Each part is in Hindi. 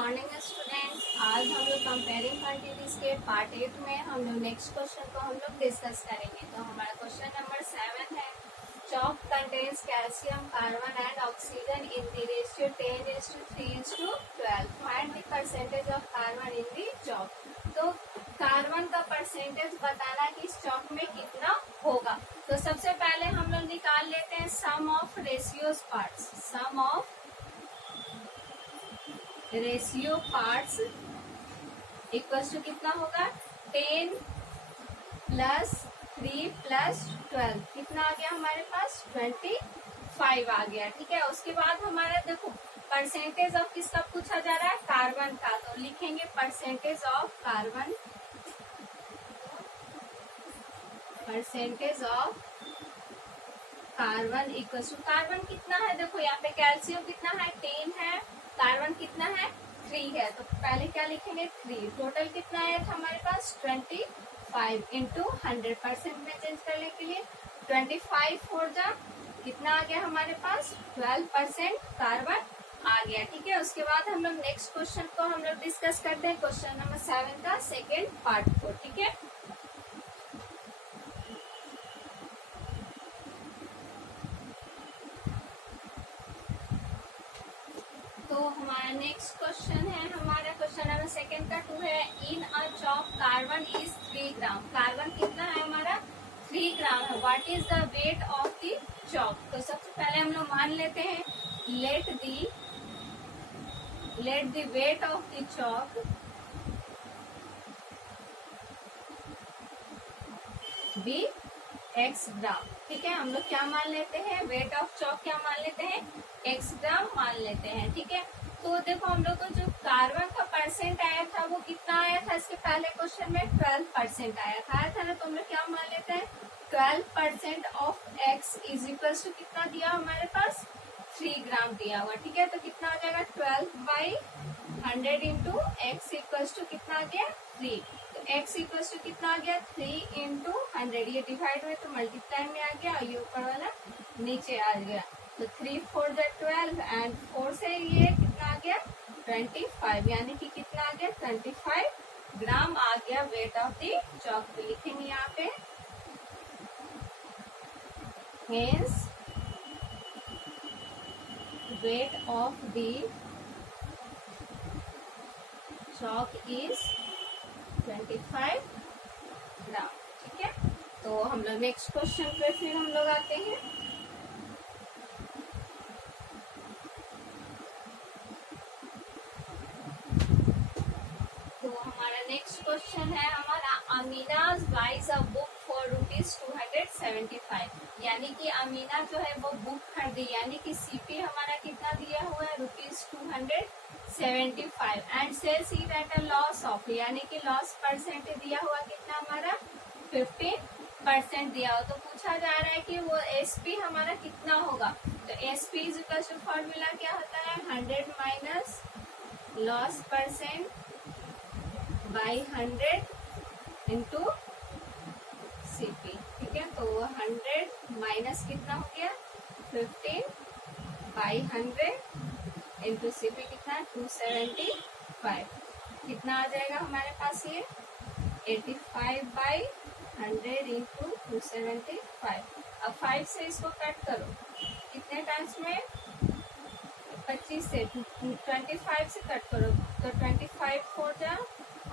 Morning students. आज हम लोग कंपेयरिंग क्वांटिटीज के पार्ट 8 में हम लोग नेक्स्ट क्वेश्चन को हम लोग डिस्कस करेंगे। तो हमारा क्वेश्चन नंबर 7 है, chalk contains calcium, carbon and oxygen in the ratio 10:3:12. Find the percentage of carbon in the chalk. तो कार्बन का परसेंटेज बताना कि इस चॉक में कितना होगा। तो सबसे पहले हम लोग निकाल लेते हैं sum of ratios parts. Sum of ratio parts equal to कितना होगा, 10 प्लस 3 प्लस 12 कितना आ गया हमारे पास, 25 आ गया। ठीक है, उसके बाद हमारा देखो परसेंटेज ऑफ किसका पूछा जा रहा है, कार्बन का। तो लिखेंगे percentage of carbon, percentage of carbon equal to carbon कितना है, देखो यहाँ पे कैल्शियम कितना है, 10 है, कार्बन कितना है, 3 है। तो पहले क्या लिखेंगे, 3। टोटल कितना आया था हमारे पास, 25 इंटू 100% में चेंज करने के लिए 25 फोर जा कितना आ गया हमारे पास, 12% कार्बन आ गया। ठीक है, उसके बाद हम लोग नेक्स्ट क्वेश्चन को हम लोग डिस्कस करते हैं, क्वेश्चन नंबर 7 का सेकेंड पार्ट को। ठीक है, तो हमारा नेक्स्ट क्वेश्चन है, हमारा क्वेश्चन नंबर सेकेंड का 2 है। In a chalk carbon is 3 gram. Carbon कितना है हमारा, 3 ग्राम है। What is the weight of the chalk. तो सबसे पहले हम लोग मान लेते हैं let the weight of the chalk be x gram. ठीक है, हम लोग क्या मान लेते हैं, वेट ऑफ चॉक क्या मान लेते हैं, x ग्राम मान लेते हैं। ठीक है, तो देखो हम लोग को जो कार्बन का परसेंट आया था वो कितना आया था, इसके पहले क्वेश्चन में 12% आया था ना। तो हम लोग क्या मान लेते हैं, 12% of x is equal to कितना दिया हमारे पास, 3 ग्राम दिया हुआ। ठीक है, तो कितना आ जाएगा, 12/100 इंटू एक्स इक्वल टू कितना आ गया, 3। तो x इक्वल टू कितना आ गया, 3 इंटू 100। ये डिवाइड हुए तो मल्टीप्लाई में आ गया और ये ऊपर वाला नीचे आ गया। तो 3 4 12 एंड 4 से ये कितना आ गया, 25, यानी कि कितना आ गया, 25 ग्राम आ गया वेट ऑफ द चॉक। तो लिखेंगे यहाँ पे hence wait of the chalk is 25 ग्राम। ठीक है, तो हम लोग नेक्स्ट क्वेश्चन पे फिर हम लोग आते हैं। तो हमारा नेक्स्ट क्वेश्चन है हमारा, अमीनाज बाइज अ बुक फॉर ₹275। यानी कि अमीना जो है वो बुक खरीदी, यानी कि सीपी हमारा कितना दिया हुआ है, ₹275 and sales it at a loss of, यानी कि लॉस परसेंट दिया हुआ कितना हमारा, 15% दिया हुआ। तो पूछा जा रहा है कि वो एसपी हमारा कितना होगा। तो SP is equal to formula क्या होता है, 100 minus loss percent by 100 into CP. ठीक है, तो 100 माइनस कितना हो गया, 15/100 इंटू सीपी कितना है, 275। कितना आ जाएगा हमारे पास ये, 85/100 इंटू 275। अब 5 से इसको कट करो, कितने टाइम्स में, 25 से 25 से कट करो तो 25 4 जा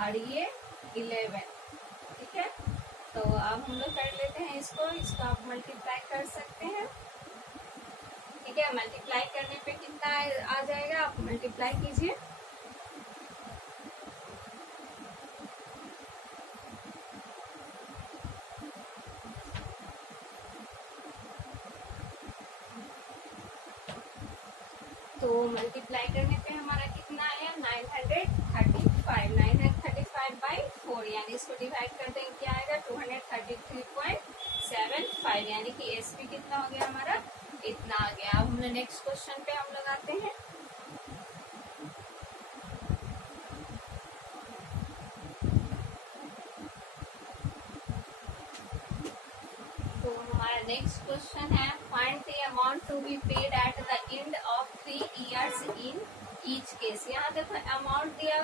और ये 11। ठीक है, तो अब हम लोग कर लेते हैं इसको आप मल्टीप्लाई कर सकते हैं। ठीक है, मल्टीप्लाई करने पे कितना आ जाएगा, आप मल्टीप्लाई कीजिए। तो मल्टीप्लाई करने पे हमारा कितना आया, 935 यानी इसको डिवाइड कर देंगे क्या आएगा, 233.75, यानी कि एसपी कितना हो गया हमारा, इतना आ गया। अब हम लोग नेक्स्ट क्वेश्चन पे हम लोग आते हैं। तो हमारा नेक्स्ट क्वेश्चन है, find the amount to be paid at the end of 3 years in each case. यहाँ देखो अमाउंट दिया,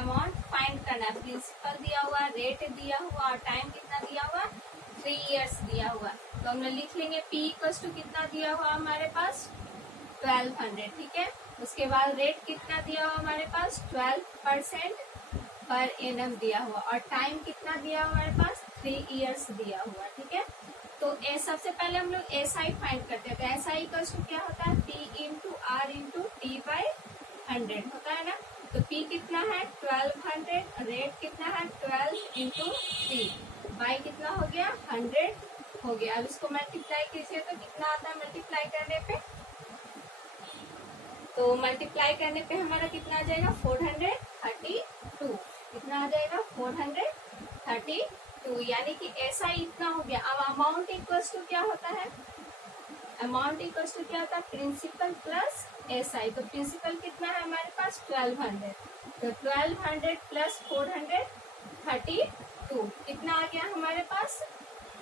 अमाउंट फाइंड करना है, प्रिंसिपल दिया हुआ, रेट दिया हुआ और टाइम कितना दिया हुआ, 3 इयर्स दिया हुआ। तो हम लोग लिख लेंगे P इक्वल्स टू कितना दिया हुआ हमारे पास 1200, ठीक है। उसके बाद रेट कितना दिया हुआ हमारे पास 12% पर एनम दिया हुआ और टाइम कितना दिया हुआ हमारे पास 3 इयर्स दिया हुआ, ठीक है। तो सबसे पहले हम लोग SI फाइंड करते हैं। तो SI इक्वल्स टू क्या होता है P into R into T/100 होता है ना। तो P कितना है 1200, रेट कितना है 12 इंटू 3 बाई कितना हो गया 100 हो गया। अब इसको मल्टीप्लाई कीजिए तो कितना आता है मल्टीप्लाई करने पे, तो मल्टीप्लाई करने पे हमारा कितना आ जाएगा 432, कितना आ जाएगा 432, यानी कि ऐसा इतना हो गया। अब अमाउंट इक्वल्स टू क्या होता है, अमाउंट इक्वल्स टू क्या होता है प्रिंसिपल प्लस SI। तो प्रिंसिपल कितना है हमारे पास 1200, तो 1200 प्लस 432 कितना आ गया हमारे पास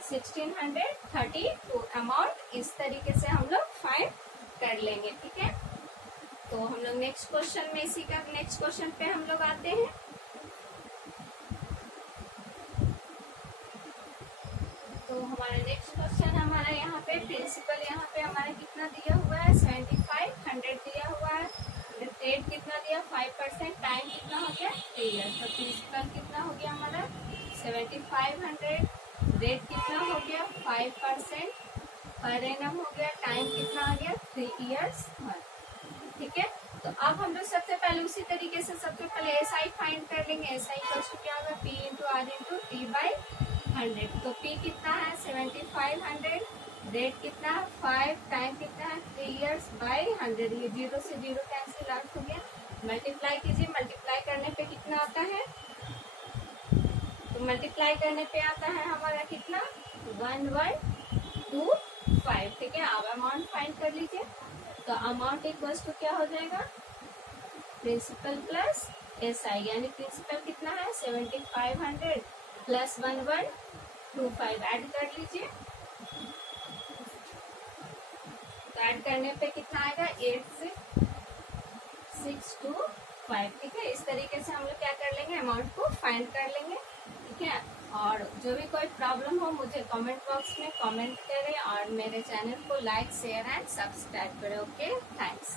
1632। अमाउंट इस तरीके से हम लोग फाइंड कर लेंगे, ठीक है। तो हम लोग नेक्स्ट क्वेश्चन में इसी का नेक्स्ट क्वेश्चन पे हम लोग आते हैं। तो हमारा नेक्स्ट क्वेश्चन हमारा यहाँ पे प्रिंसिपल यहाँ पे हमारा कितना दिया हुआ है 7500 दिया हुआ है, रेट कितना दिया 5%, टाइम कितना हो गया 3 इयर्स। तो प्रिंसिपल कितना हो गया हमारा 7500, रेट कितना हो गया 5%, पर एनम हो गया, टाइम कितना आ गया 3 इयर्स, ठीक है। तो अब हम लोग सबसे पहले उसी तरीके से सबसे पहले SI फाइंड कर लेंगे। SI इक्वल्स टू क्या होगा P into R into T/100। तो P कितना है 7500, रेट कितना है 5, टाइम कितना है 3 इयर्स बाई 100, ये 0 से 0 कैंसिल आउट हो गया। मल्टीप्लाई कीजिए, मल्टीप्लाई करने पे कितना आता है, तो मल्टीप्लाई करने पे आता है हमारा कितना 1125, ठीक है। अब अमाउंट फाइंड कर लीजिए। तो अमाउंट इक्वल्स टू क्या हो जाएगा प्रिंसिपल प्लस SI, यानी प्रिंसिपल कितना है 7500 प्लस 1125 ऐड कर लीजिए। तो ऐड करने पे कितना आएगा 86625, ठीक है। इस तरीके से हम लोग क्या कर लेंगे अमाउंट को फाइंड कर लेंगे, ठीक है। और जो भी कोई प्रॉब्लम हो मुझे कमेंट बॉक्स में कमेंट करें और मेरे चैनल को लाइक शेयर एंड सब्सक्राइब करें। Okay, thanks.